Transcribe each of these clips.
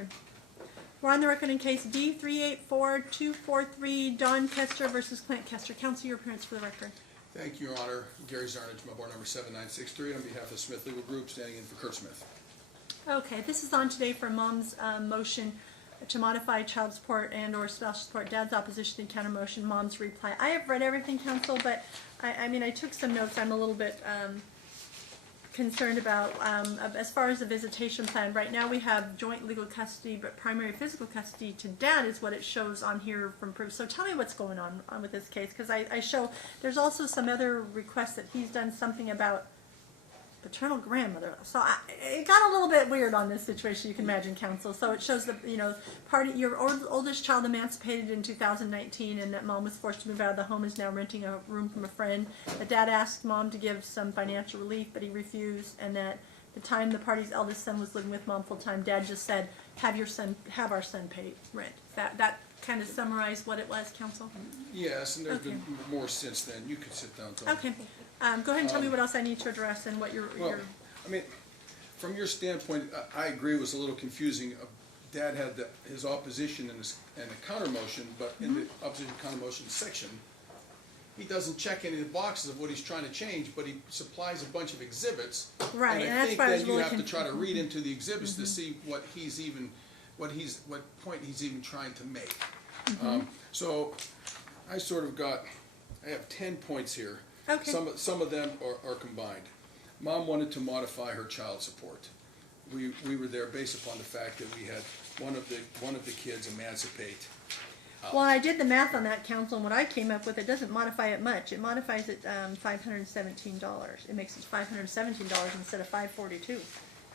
record. We're on the record in case D384243, Don Kester versus Clint Kester. Counsel, your appearance for the record. Thank you, Your Honor. Gary Zarnage, my board number 7963, on behalf of Smith Legal Group, standing in for Kurt Smith. Okay, this is on today for Mom's motion to modify child support and or spousal support, Dad's opposition and counter motion, Mom's reply. I have read everything, Counsel, but I mean, I took some notes. I'm a little bit concerned about, as far as the visitation plan. Right now we have joint legal custody, but primary physical custody to Dad is what it shows on here from proof. So tell me what's going on with this case, because I show there's also some other requests that he's done something about paternal grandmother. So it got a little bit weird on this situation, you can imagine, Counsel. So it shows that, you know, your oldest child emancipated in 2019, and that Mom was forced to move out of the home, is now renting a room from a friend. That Dad asked Mom to give some financial relief, but he refused, and that the time the party's eldest son was living with Mom full time, Dad just said, have our son pay rent. That kind of summarized what it was, Counsel? Yes, and there's been more since then. You could sit down, Tom. Okay. Go ahead and tell me what else I need to address and what your... I mean, from your standpoint, I agree it was a little confusing. Dad had his opposition and the counter motion, but in the opposition counter motion section, he doesn't check any of the boxes of what he's trying to change, but he supplies a bunch of exhibits. Right, and I think then you have to try to read into the exhibits to see what point he's even trying to make. So I sort of I have 10 points here. Okay. Some of them are combined. Mom wanted to modify her child support. We were there based upon the fact that we had one of the kids emancipate. Well, I did the math on that, Counsel, and what I came up with, it doesn't modify it much. It modifies it $517. It makes it $517 instead of $542.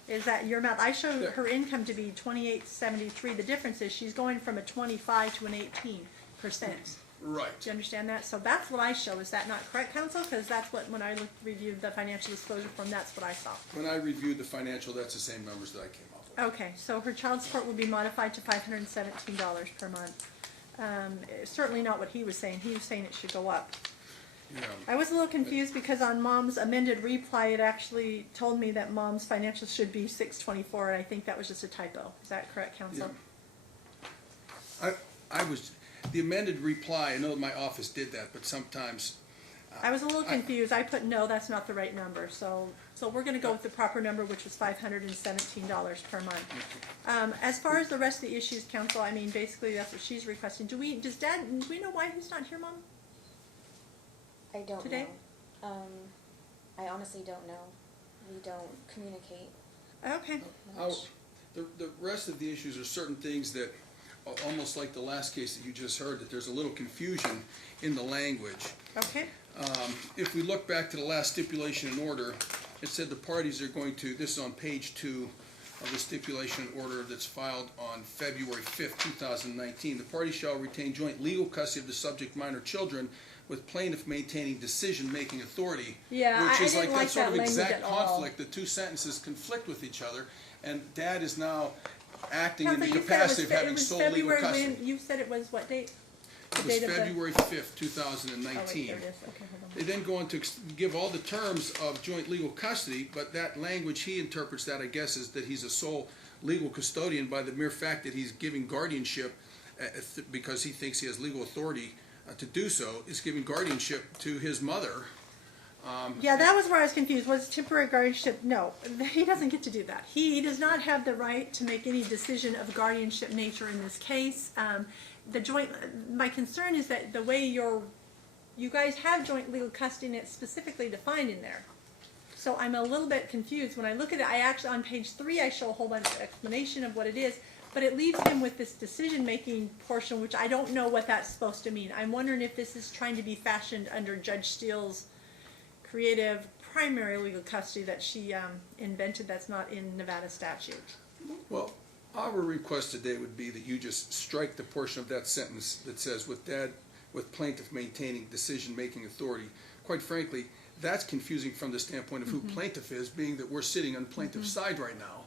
Is that your math? I showed her income to be $2,873. The difference is she's going from a 25 to an 18%. Right. Do you understand that? So that's what I show. Is that not correct, Counsel? Because that's what, when I reviewed the financial disclosure form, that's what I saw. When I reviewed the financial, that's the same numbers that I came up with. Okay, so her child support will be modified to $517 per month. Certainly not what he was saying. He was saying it should go up. Yeah. I was a little confused because on Mom's amended reply, it actually told me that Mom's financials should be $624, and I think that was just a typo. Is that correct, Counsel? Yeah. The amended reply, I know my office did that, but sometimes... I was a little confused. I put, no, that's not the right number. So we're going to go with the proper number, which was $517 per month. As far as the rest of the issues, Counsel, I mean, basically that's what she's requesting. Do we know why he's not here, Mom? I don't Today? know. I honestly don't know. We don't communicate. Okay. The rest of the issues are certain things that, almost like the last case that you just heard, that there's a little confusion in the language. Okay. If we look back to the last stipulation in order, it said the parties are going to, this is on page 2 of the stipulation in order that's filed on February 5th, 2019. The parties shall retain joint legal custody of the subject minor children with plaintiff maintaining decision-making authority. Yeah, which is I didn't like like that sort that of language exact at all. conflict. The two sentences conflict with each other, and Dad is now acting in the Counsel, capacity of having it was sole legal February custody. when you said it was what date? It was February 5th, 2019. Oh, wait, there it is. Okay, hold on. They then go on to give all the terms of joint legal custody, but that language, he interprets that, I guess, is that he's a sole legal custodian by the mere fact that he's giving guardianship because he thinks he has legal authority to do so, is giving guardianship to his mother. Yeah, that was where I was confused. Was temporary guardianship? No, he doesn't get to do that. He does not have the right to make any decision of guardianship nature in this case. My concern is that the way you guys have joint legal custody, and it's specifically defined in there. So I'm a little bit confused. When I look at it, I actually, on page 3, I show a whole bunch of explanation of what it is, but it leaves him with this decision-making portion, which I don't know what that's supposed to mean. I'm wondering if this is trying to be fashioned under Judge Steele's creative primary legal custody that she invented that's not in Nevada statute. Well, our request today would be that you just strike the portion of that sentence that says, with plaintiff maintaining decision-making authority. Quite frankly, that's confusing from the standpoint of who plaintiff is, being that we're sitting on plaintiff's side right now.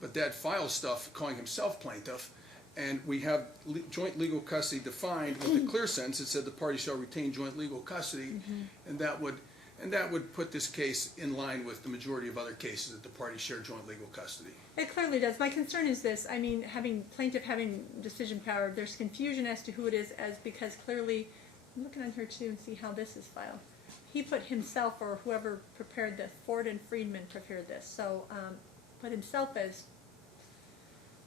But Dad files stuff calling himself plaintiff, and we have joint legal custody defined with a clear sentence that said the party shall retain joint legal custody, and that would And that would put this case in line with the majority of other cases that the parties share joint legal custody. It clearly does. My concern is this. I mean, plaintiff having decision power, there's confusion as to who it is, because clearly, I'm looking on here too and see how this is filed. He put himself, or whoever prepared this, Ford and Friedman prepared this, so put himself as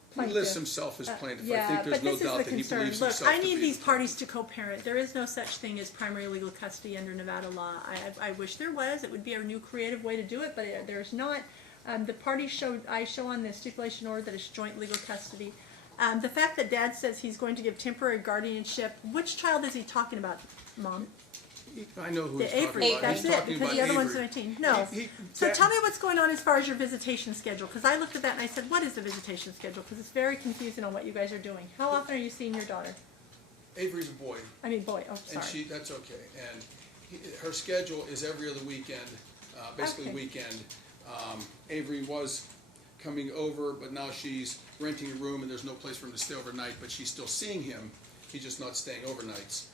He plaintiff. lists himself as plaintiff. I Yeah, think there's but no this doubt is the that he concern. believes Look, himself I to need be these the parties to co-parent. There is no such thing as primary legal custody under Nevada law. I wish there was. It would be a new creative way to do it, but there's not. The parties I show on the stipulation order that it's joint legal custody. The fact that Dad says he's going to give temporary guardianship, which child is he talking about, Mom? I know who he's The talking Avery, about. that's He's it, talking because about the other one's Avery. 19. No. So Dad- tell me what's going on as far as your visitation schedule, because I looked at that and I said, what is the visitation schedule? Because it's very confusing on what you guys are doing. How often are you seeing your daughter? Avery's a boy. I mean, boy, oh, And sorry. that's okay. And her schedule is every other weekend, basically Okay. weekend. Avery was coming over, but now she's renting a room and there's no place for him to stay overnight, but she's still seeing him. He's just not staying overnights.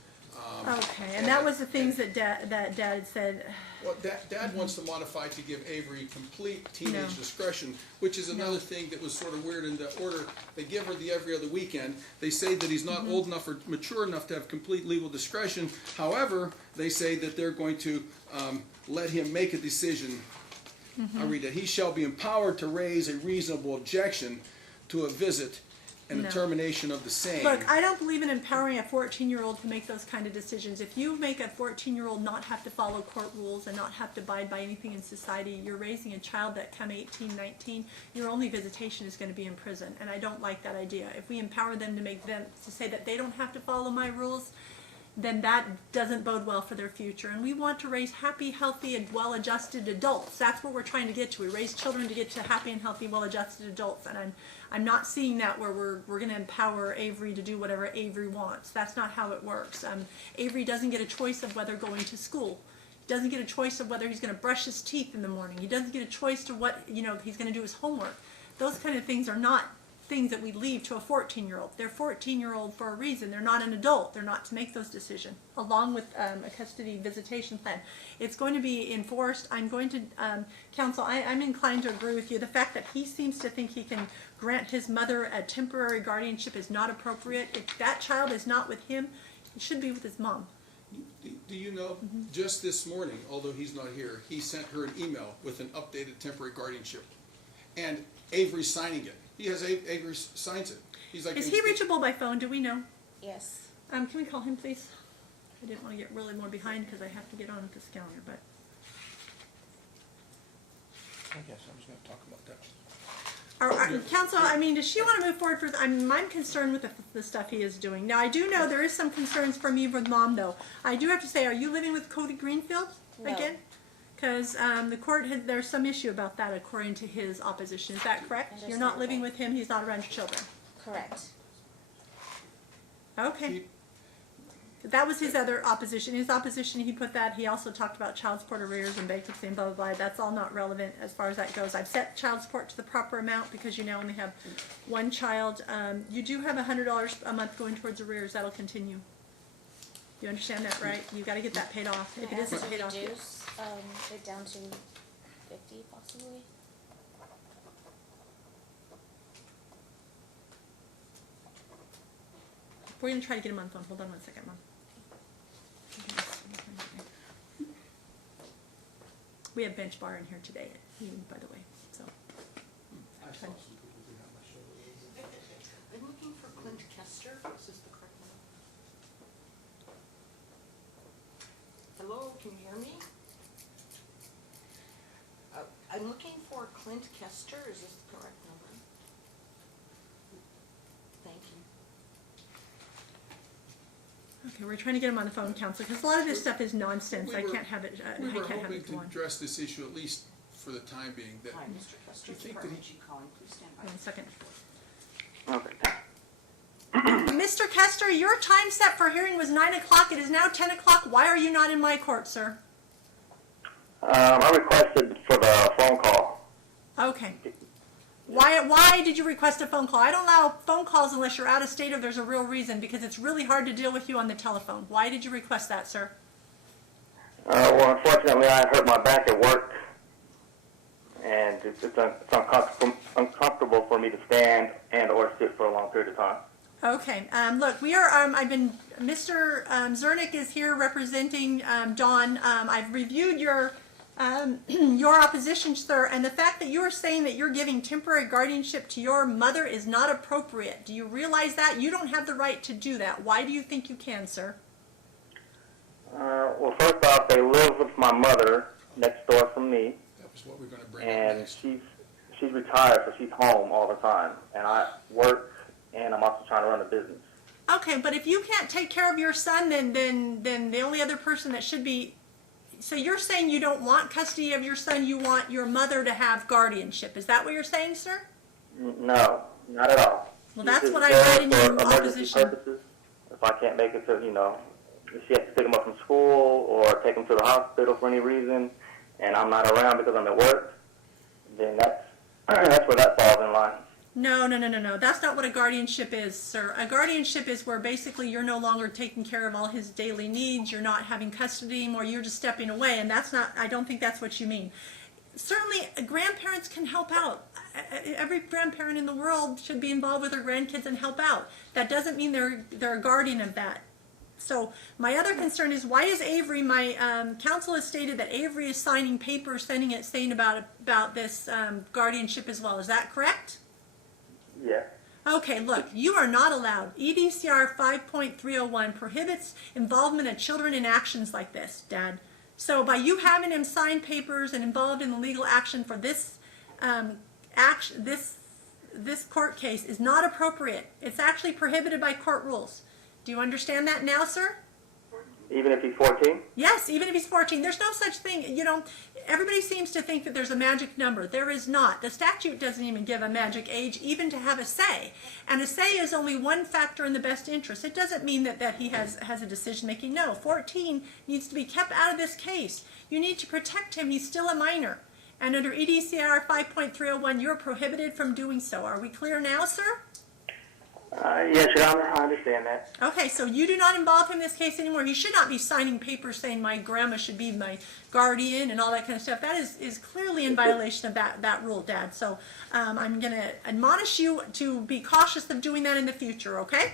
Okay, and that was the things that Dad had said. Well, Dad wants to modify to give Avery complete teenage No. discretion, which is another thing that was sort of weird in the order. They give her the every other weekend. They say that he's not old enough or mature enough to have complete legal discretion. However, they say that they're going to let him make a decision. I'll read it. He shall be empowered to raise a reasonable objection to a visit and No. a termination of the same. Look, I don't believe in empowering a 14-year-old to make those kind of decisions. If you make a 14-year-old not have to follow court rules and not have to abide by anything in society, you're raising a child that come 18, 19, your only visitation is going to be in prison, and I don't like that idea. If we empower them to say that they don't have to follow my rules, then that doesn't bode well for their future. And we want to raise happy, healthy, and well-adjusted adults. That's what we're trying to get to. We raise children to get to happy and healthy, well-adjusted adults. And I'm not seeing that where we're going to empower Avery to do whatever Avery wants. That's not how it works. Avery doesn't get a choice of whether going to school. He doesn't get a choice of whether he's going to brush his teeth in the morning. He doesn't get a choice to what, he's going to do his homework. Those kind of things are not things that we leave to a 14-year-old. They're 14-year-old for a reason. They're not an adult. They're not to make those decisions. Along with a custody visitation plan, it's going to be enforced. I'm going to counsel. I'm inclined to agree with you. The fact that he seems to think he can grant his mother a temporary guardianship is not appropriate. If that child is not with him, he should be with his mom. Do you know, just this morning, although he's not here, he sent her an email with an updated temporary guardianship. And Avery's signing it. He has Avery signs it. He's like, Is he reachable by phone? Do we know? Yes. Can we call him, please? I didn't want to get really more behind because I have to get on this calendar, but. I guess I was going to talk about that. Counsel, I mean, does she want to move forward for, I'm concerned with the stuff he is doing. Now, I do know there is some concerns for me with Mom, though. I do have to say, are you living with Cody Greenfield No. again? Because the court, there's some issue about that according to his opposition. Is that correct? You're not living with him, he's not around your children? Correct. Okay. That was his other opposition. His opposition, he put that, he also talked about child support arrears and bankruptcy and blah, blah, blah. That's all not relevant as far as that goes. I've set child support to the proper amount because you now only have one child. You do have $100 a month going towards arrears. That'll continue. You understand that, right? You got to get that paid off. If it I asked isn't to paid off. reduce it down to 50 possibly. We're going to try to get him on the phone. Hold on one second, Mom. We have bench bar in here today, by the way. So, I saw some people do that on my show. I'm looking for Clint Kester. Is this the correct one? Hello, can you hear me? I'm looking for Clint Kester. Is this the correct number? Thank you. okay, we're trying to get him on the phone, Counselor, because a lot of this stuff is nonsense. We I were- can't have it. We I were can't have hoping it to go on. address this issue at least for the time being. That Hi, Mr. Kester. You think that Department he- Chief calling. Please stand by. 1 second. Okay. Mr. Kester, your time set for hearing was 9 o'clock. It is now 10 o'clock. Why are you not in my court, sir? I requested for the phone call. Okay. Why did you request a phone call? I don't allow phone calls unless you're out of state or there's a real reason, because it's really hard to deal with you on the telephone. Why did you request that, sir? Well, unfortunately, I hurt my back at work, and it's uncomfortable for me to stand and or sit for a long period of time. Okay, look, we are, Mr. Zernick is here representing Dawn. I've reviewed your your opposition, sir, and the fact that you are saying that you're giving temporary guardianship to your mother is not appropriate. Do you realize that? You don't have the right to do that. Why do you think you can, sir? Well, first off, they live with my mother next door from me, That was what we're gonna bring up and next. she's retired, so she's home all the time, and I work, and I'm also trying to run a business. Okay, but if you can't take care of your son, then the only other person that should be... So you're saying you don't want custody of your son, you want your mother to have guardianship. Is that what you're saying, sir? No, not at all. Well, that's She's what I there read in for your emergency opposition. purposes. If I can't make it to, if she has to pick him up from school or take him to the hospital for any reason, and I'm not around because I'm at work, then that's where that falls in line. No. That's not what a guardianship is, sir. A guardianship is where basically you're no longer taking care of all his daily needs, you're not having custody anymore, you're just stepping away, and that's not, I don't think that's what you mean. Certainly, grandparents can help out. Every grandparent in the world should be involved with their grandkids and help out. That doesn't mean they're a guardian of that. So my other concern is, why is Avery, my counsel has stated that Avery is signing papers, saying about this guardianship as well. Is that correct? Yeah. Okay, look, you are not allowed. EDCR 5.301 prohibits involvement of children in actions like this, Dad. So by you having him sign papers and involved in the legal action for this this court case is not appropriate. It's actually prohibited by court rules. Do you understand that now, sir? Even if he's 14? Yes, even if he's 14. There's no such thing, everybody seems to think that there's a magic number. There is not. The statute doesn't even give a magic age even to have a say. And a say is only one factor in the best interest. It doesn't mean that he has a decision making. No, 14 needs to be kept out of this case. You need to protect him. He's still a minor. And under EDCR 5.301, you're prohibited from doing so. Are we clear now, sir? Yes, Your Honor, I understand that. Okay, so you do not involve him in this case anymore. He should not be signing papers saying my grandma should be my guardian and all that kind of stuff. That is clearly in violation of that rule, Dad. So I'm going to admonish you to be cautious of doing that in the future, okay?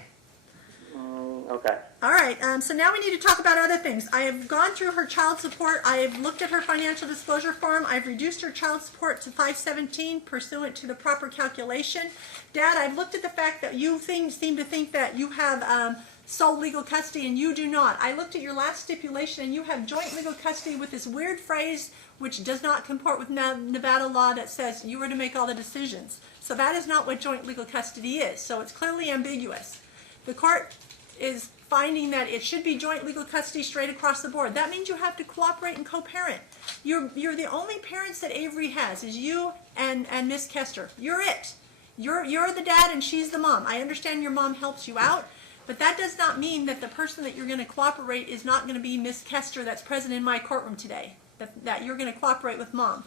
Okay. All right, so now we need to talk about other things. I have gone through her child support. I have looked at her financial disclosure form. I've reduced her child support to $517 pursuant to the proper calculation. Dad, I've looked at the fact that you seem to think that you have sole legal custody, and you do not. I looked at your last stipulation, and you have joint legal custody with this weird phrase which does not comport with Nevada law that says you were to make all the decisions. So that is not what joint legal custody is. So it's clearly ambiguous. The court is finding that it should be joint legal custody straight across the board. That means you have to cooperate and co-parent. You're the only parents that Avery has is you and Miss Kester. You're it. You're the dad and she's the mom. I understand your mom helps you out, but that does not mean that the person that you're going to cooperate is not going to be Miss Kester that's present in my courtroom today. That you're going to cooperate with mom.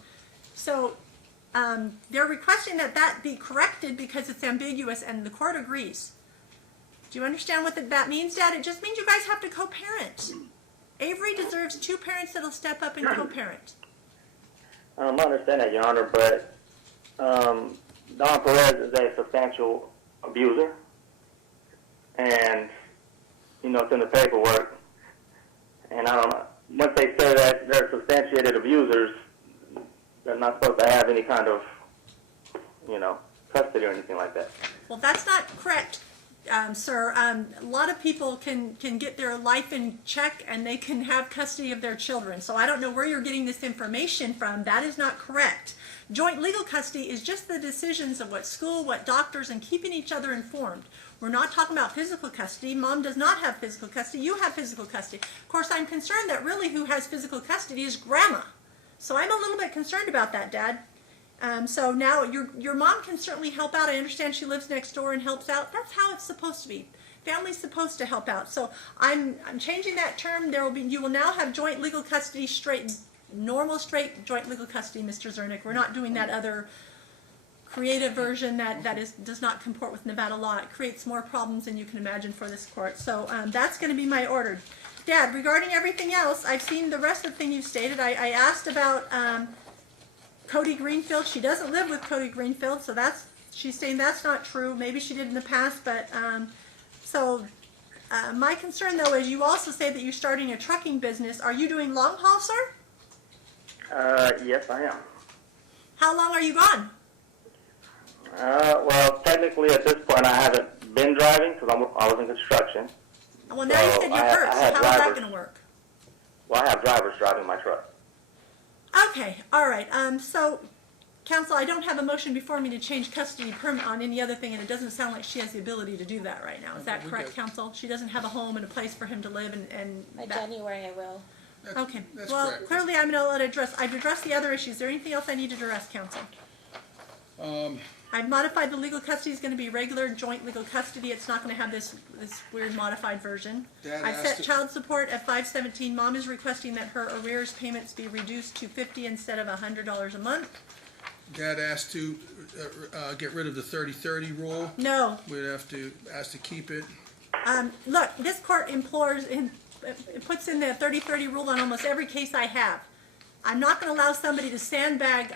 So they're requesting that be corrected because it's ambiguous, and the court agrees. Do you understand what that means, Dad? It just means you guys have to co-parent. Avery deserves two parents that'll step up and co-parent. I understand that, Your Honor, but Don Perez is a substantial abuser, and, it's in the paperwork, and I don't know. Once they say that they're substantiated abusers, they're not supposed to have any kind of, custody or anything like that. Well, that's not correct, sir. A lot of people can get their life in check and they can have custody of their children. So I don't know where you're getting this information from. That is not correct. Joint legal custody is just the decisions of what school, what doctors, and keeping each other informed. We're not talking about physical custody. Mom does not have physical custody. You have physical custody. Of course, I'm concerned that really who has physical custody is Grandma. So I'm a little bit concerned about that, Dad. So now your mom can certainly help out. I understand she lives next door and helps out. That's how it's supposed to be. Family's supposed to help out. So I'm changing that term. You will now have joint legal custody, normal straight joint legal custody, Mr. Zernick. We're not doing that other creative version that does not comport with Nevada law. It creates more problems than you can imagine for this court. So that's going to be my order. Dad, regarding everything else, I've seen the rest of the thing you've stated. I asked about Cody Greenfield. She doesn't live with Cody Greenfield, so she's saying that's not true. Maybe she did in the past, but my concern though is you also say that you're starting a trucking business. Are you doing long haul, sir? Yes, I am. How long are you gone? Well, technically at this point I haven't been driving because I was in construction. Well, now you said you're hurt, so how is that going to work? Well, I have drivers driving my truck. Okay, all right. So, counsel, I don't have a motion before me to change custody permit on any other thing, and it doesn't sound like she has the ability to do that right now. Is that correct, counsel? She doesn't have a home and a place for him to live, and By January, I will. Okay. That's Well, correct. clearly I'm going to let it address. I've addressed the other issues. Is there anything else I need to address, counsel? I've modified the legal custody is going to be regular joint legal custody. It's not going to have this weird modified version. Dad I've asked set to- child support at $517. Mom is requesting that her arrears payments be reduced to $50 instead of $100 a month. Dad asked to get rid of the 30-30 rule. No. We'd have to ask to keep it. Look, this court it puts in the 30-30 rule on almost every case I have. I'm not going to allow somebody to sandbag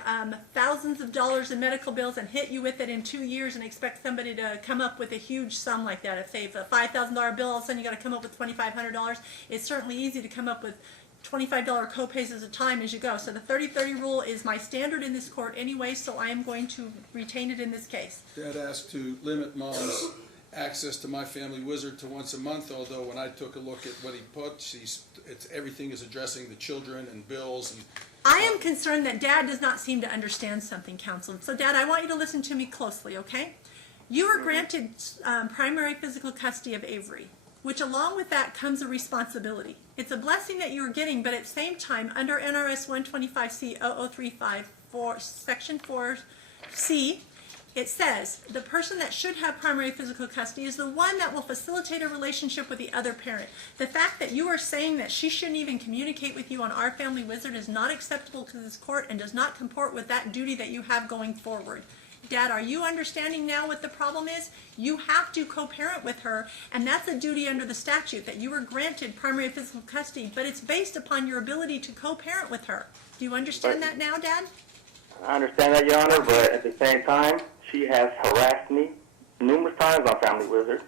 thousands of dollars in medical bills and hit you with it in 2 years and expect somebody to come up with a huge sum like that. If say a $5,000 bill, all of a sudden you got to come up with $2,500. It's certainly easy to come up with $25 copays at a time as you go. So the 30-30 rule is my standard in this court anyway, so I am going to retain it in this case. Dad asked to limit Mom's access to My Family Wizard to once a month, although when I took a look at what he put, everything is addressing the children and bills. And I am concerned that Dad does not seem to understand something, counsel. So Dad, I want you to listen to me closely, okay? You were granted primary physical custody of Avery, which along with that comes a responsibility. It's a blessing that you're getting, but at the same time, under NRS 125C0035, Section 4C, it says the person that should have primary physical custody is the one that will facilitate a relationship with the other parent. The fact that you are saying that she shouldn't even communicate with you on Our Family Wizard is not acceptable to this court and does not comport with that duty that you have going forward. Dad, are you understanding now what the problem is? You have to co-parent with her, and that's a duty under the statute that you were granted primary physical custody, but it's based upon your ability to co-parent with her. Do you understand that now, Dad? I understand that, Your Honor, but at the same time, she has harassed me numerous times on Family Wizard,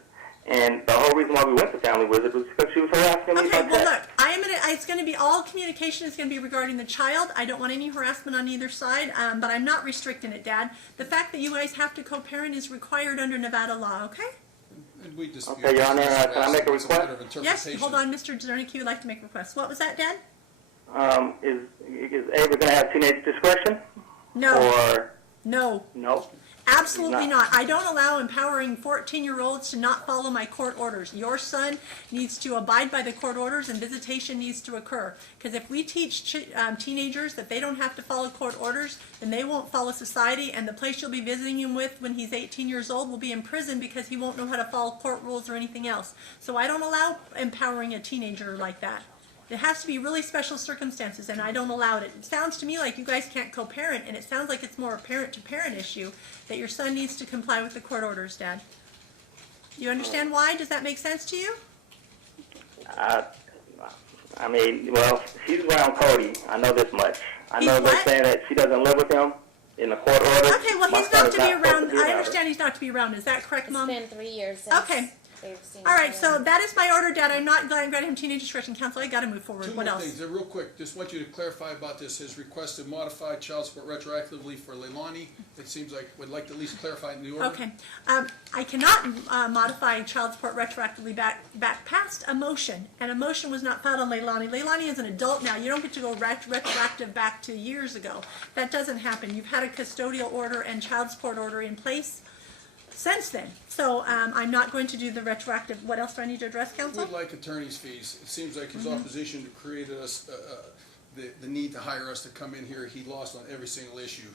and the whole reason why we went to Family Wizard was because she was harassing me. Okay, well look, it's going to be all communication is going to be regarding the child. I don't want any harassment on either side, but I'm not restricting it, Dad. The fact that you guys have to co-parent is required under Nevada law, okay? And we dispute Okay, Your Honor, this. can I make a It's matter of request? Yes, interpretation. hold on, Mr. Zernicki would like to make requests. What was that, Dad? Is Avery going to have teenage discretion? No, Or no. no? Absolutely Not. not. I don't allow empowering 14-year-olds to not follow my court orders. Your son needs to abide by the court orders and visitation needs to occur. Because if we teach teenagers that they don't have to follow court orders, then they won't follow society, and the place you'll be visiting him with when he's 18 years old will be in prison because he won't know how to follow court rules or anything else. So I don't allow empowering a teenager like that. It has to be really special circumstances, and I don't allow it. It sounds to me like you guys can't co-parent, and it sounds like it's more a parent-to-parent issue, that your son needs to comply with the court orders, Dad. You understand why? Does that make sense to you? I mean, well, she's around Cody. I know this much. I know He's they're what? saying that she doesn't live with him in the court order. Okay, well, My he's son not is to be supposed around. be I her. understand he's not to be around. Is that correct, It's Mom? been 3 years since Okay. they've seen All right, each so other. that is my order, Dad. I'm not granting him teenage discretion, counsel. I got to move forward. Two What more else? things, real quick. Just want you to clarify about this. His request to modify child support retroactively for Leilani. It seems like would like to at least clarify in the order. Okay. I cannot modify child support retroactively back past a motion, and a motion was not filed on Leilani. Leilani is an adult now. You don't get to go retroactive back to years ago. That doesn't happen. You've had a custodial order and child support order in place since then. So I'm not going to do the retroactive. What else do I need to address, counsel? We'd like attorney's fees. It seems like his opposition to created us the need to hire us to come in here. He lost on every single issue.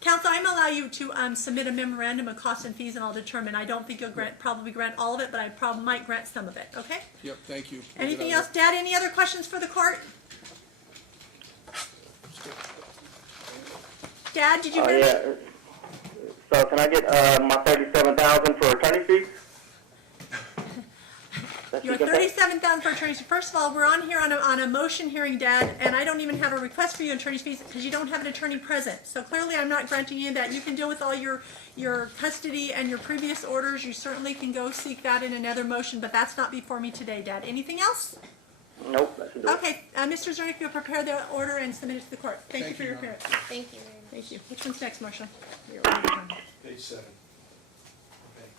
Counsel, I'm allow you to submit a memorandum of costs and fees, and I'll determine. I don't think you'll probably grant all of it, but I probably might grant some of it. Okay? Yep, thank you. Anything else, Dad? Any other questions for the court? Dad, did you Oh, hear me? yeah. So can I get my $37,000 for attorney fees? That You're can say. $37,000 for attorneys. First of all, we're on here on a motion hearing, Dad, and I don't even have a request for you attorney's fees because you don't have an attorney present. So clearly, I'm not granting you that. You can deal with all your custody and your previous orders. You certainly can go seek that in another motion, but that's not before me today, Dad. Anything else? Nope, that should do it. Okay, Mr. Zernick, you'll prepare the order and submit it to the court. Thank you Thank for you, your Your Honor. appearance. Thank you very much. Thank you. Which one's next, Marshall? Page 7.